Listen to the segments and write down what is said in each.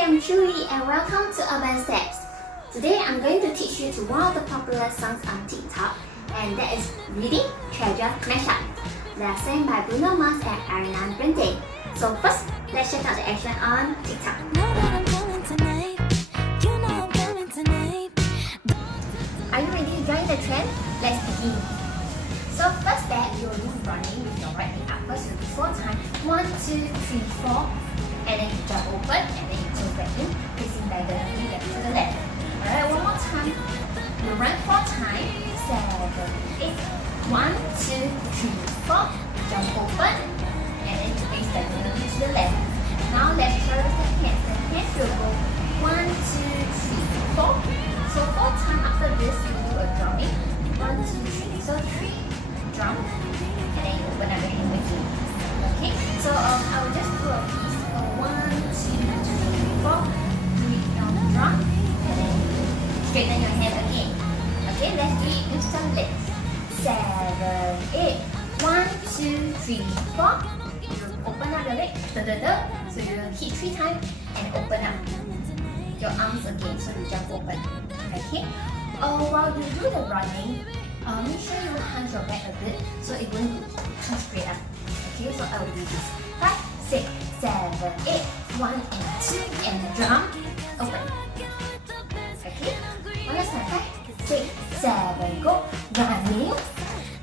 I'm Julie and welcome to Urban Steps. Today I'm going to teach you to one of the popular songs on TikTok, and that is Reading Treasure Mashup. They are sang by Bruno Mars and Ariana Grande. So first, let's check out the action on TikTok. Are you ready to join the trend? Let's begin. So first step, you'll do running with your right leg up. First you'll do 4 times. 1, 2, 3, 4. And then you jump open and then you turn back in, facing diagonally left to the left. Alright, one more time. You run 4 times. 7, 8. 1, 2, 3, 4. Jump open and then you face diagonally to the left. Now let's try with the hands. The hands will go 1, 2, 3, 4. So 4 times after this you do a drumming. 1, 2, 3. So 3 drum and then you open up your hand again. Okay, so I will just do a piece. 1, 2, 3, 4. Do it on the drum and then straighten your hand again. Okay, let's do it with some legs. 7, 8. 1, 2, 3, 4. You open up your leg. So you hit 3 times and open up your arms again. So you jump open. Okay. While you do the running, make sure you hunch your back a bit so it won't come straight up. Okay, so I will do this. 5, 6, 7, 8. 1 and 2 and drum open. Okay, one last time. 5, 6, 7, go. Running,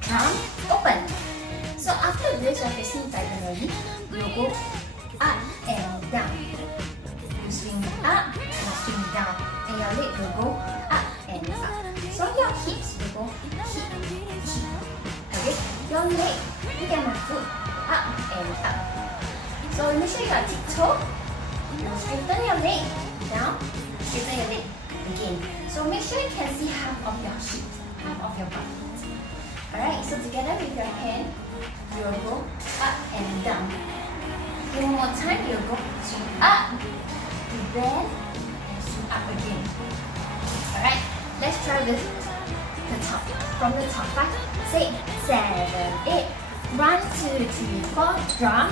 drum open. So after this, you're facing diagonally. You go up and down. You swing up, you swing down, and your leg will go up and up. So your hips will go hip, hip. Okay, your leg, look at my foot, up and up. So make sure you are tiptoe. You straighten your leg down, straighten your leg again. So make sure you can see half of your hip, half of your butt. Alright, so together with your hand, you will go up and down. One more time, you will go swing up, you bend, and swing up again. Alright, let's try with the top. From the top, 5, 6, 7, 8. 1, 2, 3, 4, drum,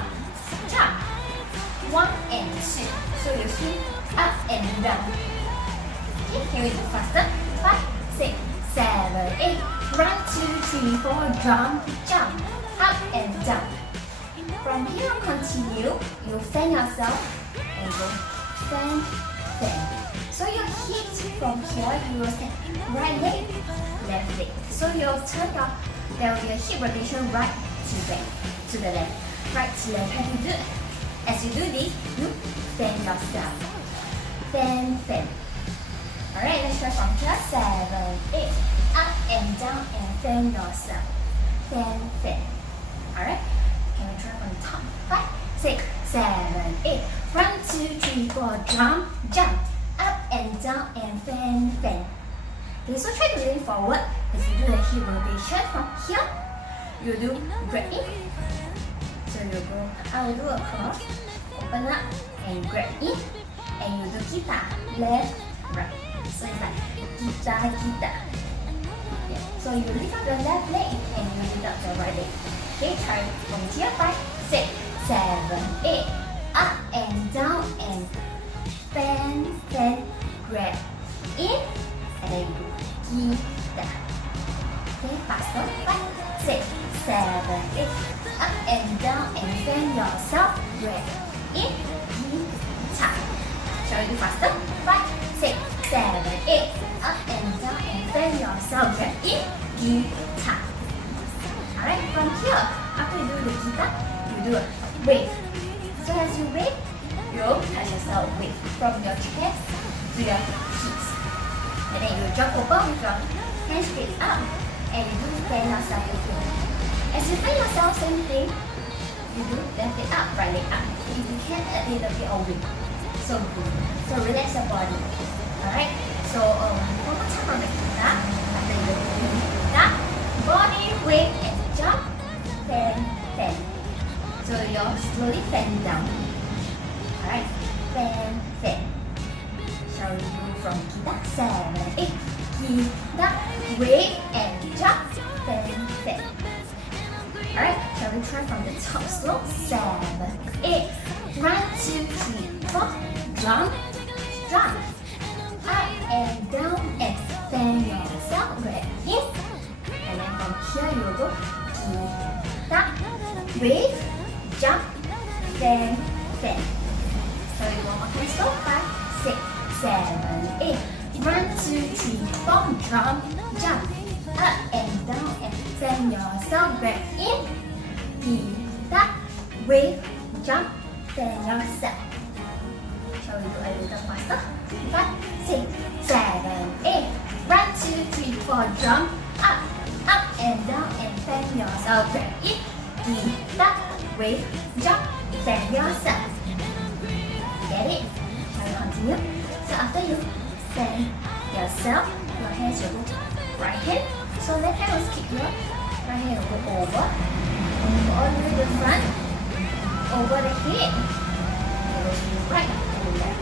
jump. 1 and 2. So you swing up and down. Okay, can we do faster? 5, 6, 7, 8. 1, 2, 3, 4, drum, jump. Up and down. From here on, continue. You fan yourself and go fan, fan. So your hips from here, you will stand right leg, left leg. So you'll turn your, there will be a hip rotation right to back, to the left, right to left. How do you do it? As you do this, you fan yourself. Fan, fan. Alright, let's try from here. 7, 8. Up and down and fan yourself. Fan, fan. Alright, can we try from the top? 5, 6, 7, 8. 1, 2, 3, 4. Jump, jump. Up and down and fan, fan. Okay, so try to lean forward as you do the hip rotation from here. You do grab in. So you go, I will do a cross, open up and grab in. And you do guitar, left, right. So it's like guitar, guitar. Yeah. So you lift up your left leg and you lift up your right leg. Okay, try from here. 5, 6, 7, 8. Up and down and fan, fan, grab in. And then you do guitar. Okay, faster. 5, 6, 7, 8. Up and down and fan yourself. Grab in. Guitar. Shall we do faster? 5, 6, 7, 8. Up and down and fan yourself. Grab in. Guitar. Alright, from here, after you do the guitar, you do a wave. So as you wave, you touch yourself wave from your chest to your hips. And then you jump over with your hands straight up and you do fan yourself again. As you fan yourself, same thing. You do left leg up, right leg up. If you can, a little bit of wind. So good. So relax your body. Alright. So one more time on the guitar. After you do the guitar, body, wave, and jump, fan, fan. So you're slowly fan down. Alright. Fan, fan. Shall we do from guitar? 7, 8. Guitar, wave, and jump, fan, fan. Alright, shall we try from the top slow? 7, 8. 1, 2, 3, 4. Drum, jump. Up and down and fan yourself. Grab in. And then from here you will go kita, wave, jump, fan, fan. So you one more time. So 5, 6, 7, 8. 1, 2, 3, 4. Jump, jump. Up and down and fan yourself. Grab in. Kita, wave, jump, fan yourself. Shall we do a little faster? 5, 6, 7, 8. 1, 2, 3, 4. Jump, up, up and down and fan yourself. Grab it. Kita, wave, jump, fan yourself. Get it? Shall we continue? So after you fan yourself, your hands will go right hand. So left hand will skip here. Right hand will go over. Go all the way to the front. Over the head. You will do right and left.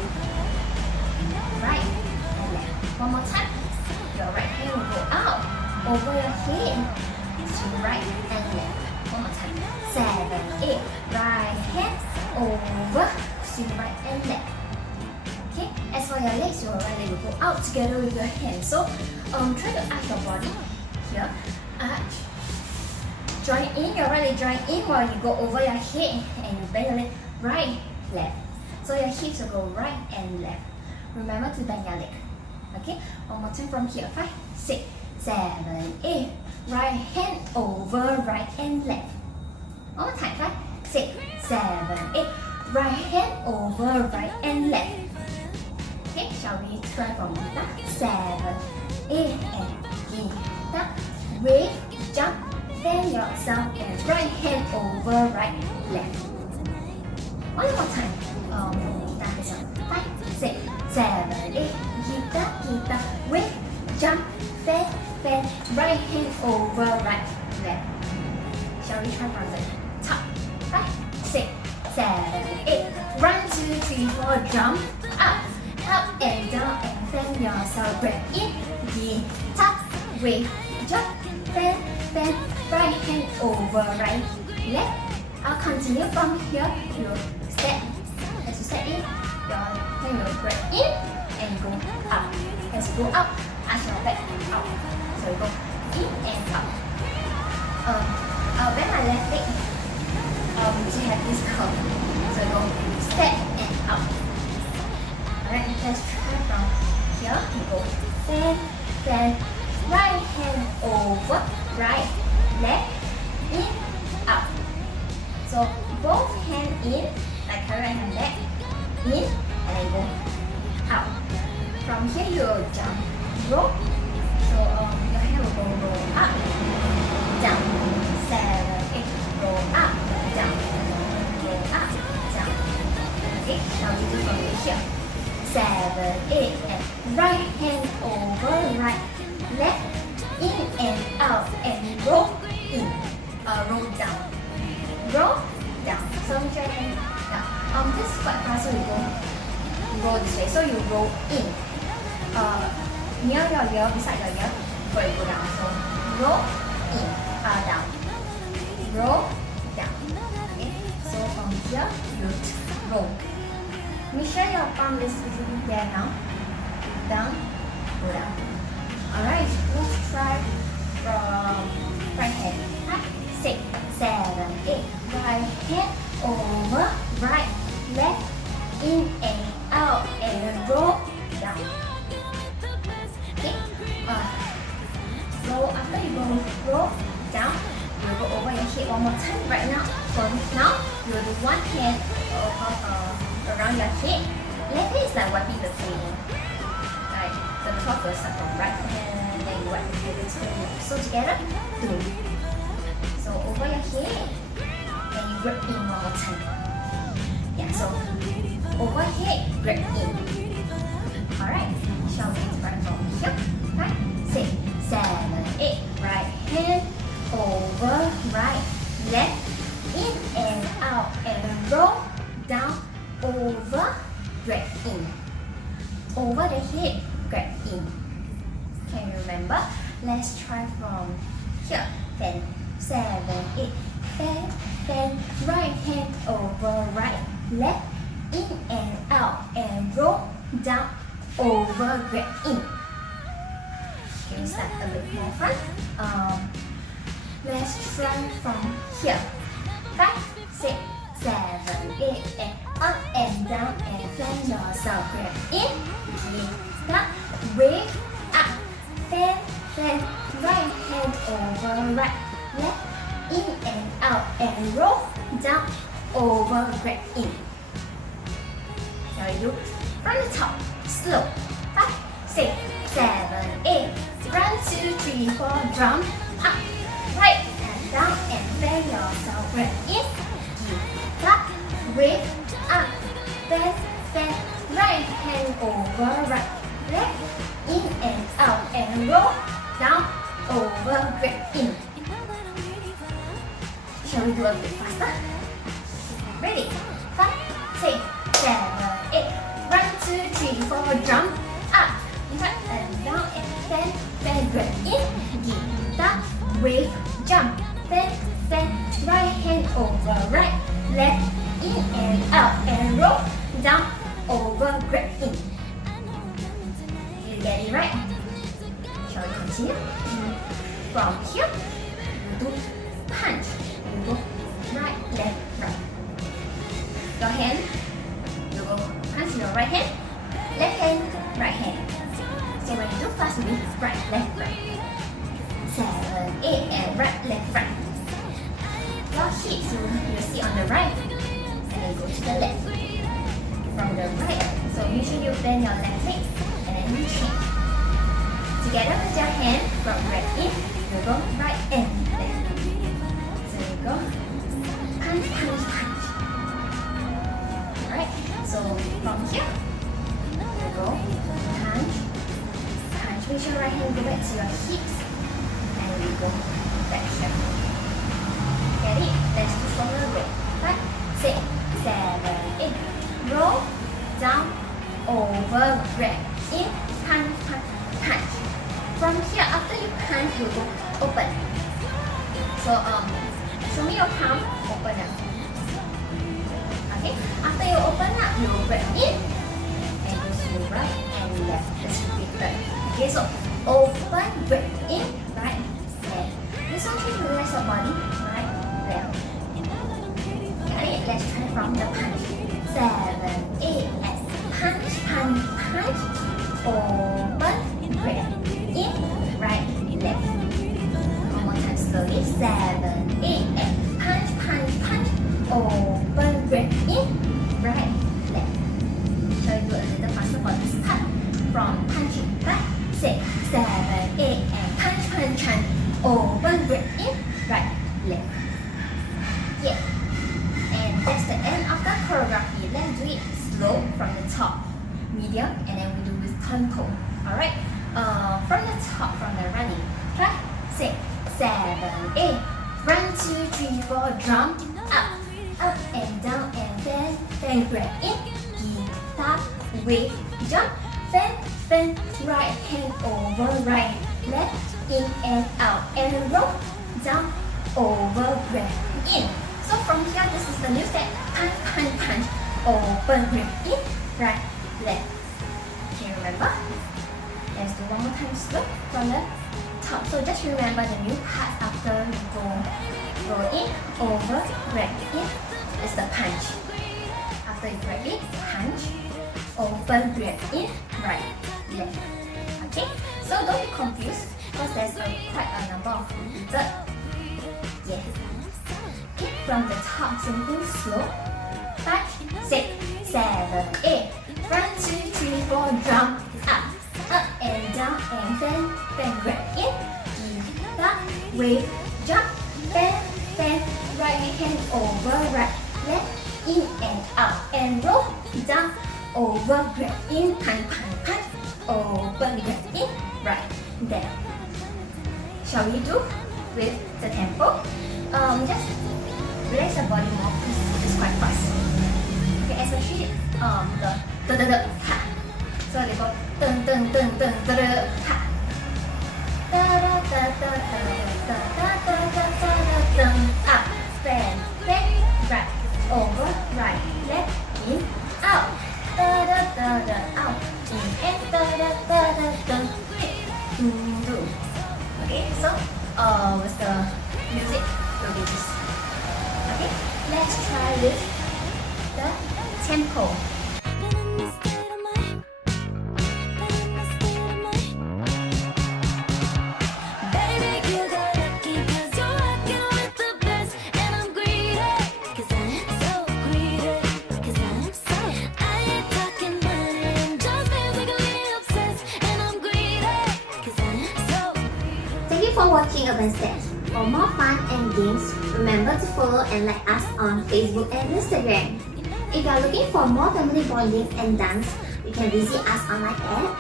Right and left. One more time. Your right hand will go out. Over your head. To right and left. One more time. 7, 8. Right hand over. To right and left. Okay. As for your legs, your right leg will go out together with your hands. So try to arch your body. Here. Arch. Join in, your right leg join in while you go over your head and you bend your leg right, left. So your hips will go right and left. Remember to bend your leg. Okay, one more time from here. 5, 6, 7, 8. Right hand over right and left. One more time. 5, 6, 7, 8. Right hand over right and left. Okay, shall we try from kita? 7, 8 and kita. Wave, jump, fan yourself and right hand over right, left. One more time. Kita this one. 5, 6, 7, 8. Kita, wave, jump, fan, fan, right hand over right, left. Shall we try from the top? 5, 6, 7, 8. 1, 2, 3, 4. Jump, up, up and down and fan yourself. Grab in, kita, wave, jump, fan, fan, right hand over right, left. I'll continue from here. You step. As you step in, your hand will grab in and go up. As you go up, arch your back out. So you go in and up. I'll bend my left leg to have this curve. So you go step and up. Alright, let's try from here. You go fan, fan, right hand over, right, left, in, up. So both hand in, like right hand back, in, and then go out. From here you will jump, roll. So your hand will go roll up, down, 7, 8, roll up, down, roll up, down. Okay, now we do from here. 7, 8, and right hand over right, left, in and out, and roll in, roll down, roll down. So make sure your hand down. This is quite fast, so you go roll this way. So you roll in, near your ear, beside your ear, before you go down. So roll in, down, roll down. Okay. So from here you roll. Make sure your palm is physically there now. Down, go down. Alright, let's try from right hand. 5, 6, 7, 8. Right hand over, right, left, in and out, and roll down. Okay. So after you go roll down, you go over your head one more time. Right now, you will do one hand around your head. Left hand is like wiping the table. Right, the cloth will start from right hand, then you wipe the table. So together, 2. So over your head, and you grab in one more time. Yeah, so overhead, grab in. Alright, shall we try from here? 5, 6, 7, 8. Right hand over, right, left, in and out, and roll down, over, grab in. Over the head, grab in. Can you remember? Let's try from here. 10, 7, 8. Fan, fan, right hand over, right, left, in and out, and roll down, over, grab, in. Okay, we start a bit more fun. Let's try from here. 5, 6, 7, 8, and up and down and fan yourself. Grab in, lift up, wave up, fan, fan, right hand over right, left, in and out and roll down, over, grab in. Shall we do from the top, slow. 5, 6, 7, 8. 1, 2, 3, 4. Drum up, right and down and fan yourself. Grab in, lift up, wave up, fan, fan, right hand over right, left, in and out and roll down, over, grab in. Shall we do a bit faster? Ready? 5, 6, 7, 8. 1, 2, 3, 4. Jump up, right and down and fan, fan, grab in, lift up, wave, jump, fan, fan, right hand over right, left, in and out and roll down, over, grab in. You get it right? Shall we continue? From here, you do punch. You go right, left, right. Your hand, you go punch your right hand, left hand, right hand. So when you do fast, you do right, left, right. 7, 8, and right, left, right. Your hips you see on the right, and then go to the left. From the right, so usually you bend your left leg, and then you change. Together with your hand, from right in, you go right and left. So you go punch, punch, punch. Alright, so from here, you go punch, punch. Make sure right hand go back to your hips, and you go back here. Get it? Let's do from the roll. 5, 6, 7, 8. Roll down, over, grab in, punch, punch, punch. From here, after you punch, you go open. So show me your palm, open up. Okay, after you open up, you grab in and go to the right and left. Let's repeat that. Okay, so open, grab in, right, left. This one, try to relax your body, right, left. Got it? Let's try from the punch. 7, 8, and punch, punch, punch. Open, grab in, right, left. One more time slowly. 7, 8, and punch, punch, punch. Open, grab in, right, left. Shall we do a little faster for this part? From punching. 5, 6, 7, 8, and punch, punch, punch. Open, grab in, right, left. Yeah. And that's the end of the choreography. Let's do it slow from the top, medium, and then we do with tempo. Alright? From the top, from the running. 5, 6, 7, 8. 1, 2, 3, 4. Drum up, up and down and fan, fan, grab in, guitar, wave, jump, fan, fan, right hand over right, left, in and out and roll down, over, grab in. So from here, this is the new step. Punch, punch, punch. Open, grab in, right, left. Can you remember? Let's do one more time slow from the top. So just remember the new part after you go roll in, over, grab in. It's the punch. After you grab in, punch, open, grab in, right, left. Okay? So don't be confused because there's quite a number of repeated. Yeah. From the top, something slow. 5, 6, 7, 8. 1, 2, 3, 4. Jump up, up and down and fan, fan, grab in, guitar, wave, jump, fan, fan, right hand over right, left, in and out and roll down, over, grab in, punch, punch, punch, open, grab in, right, there. Shall we do with the tempo? Just relax your body more because it's quite fast. Okay, especially the ha. So they go dun dun dun dun dun ha. Da da da da da da da da da da da. Up, fan, fan, right, over, right, left, in, out. Da da da da, out, in and with the tempo. Thank you for watching Urban Steps. For more fun and games, remember to follow and like us on Facebook and Instagram. If you are looking for more family bonding and dance, you can visit us online at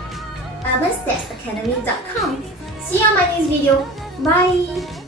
urbanstepsacademy.com. See you on my next video. Bye!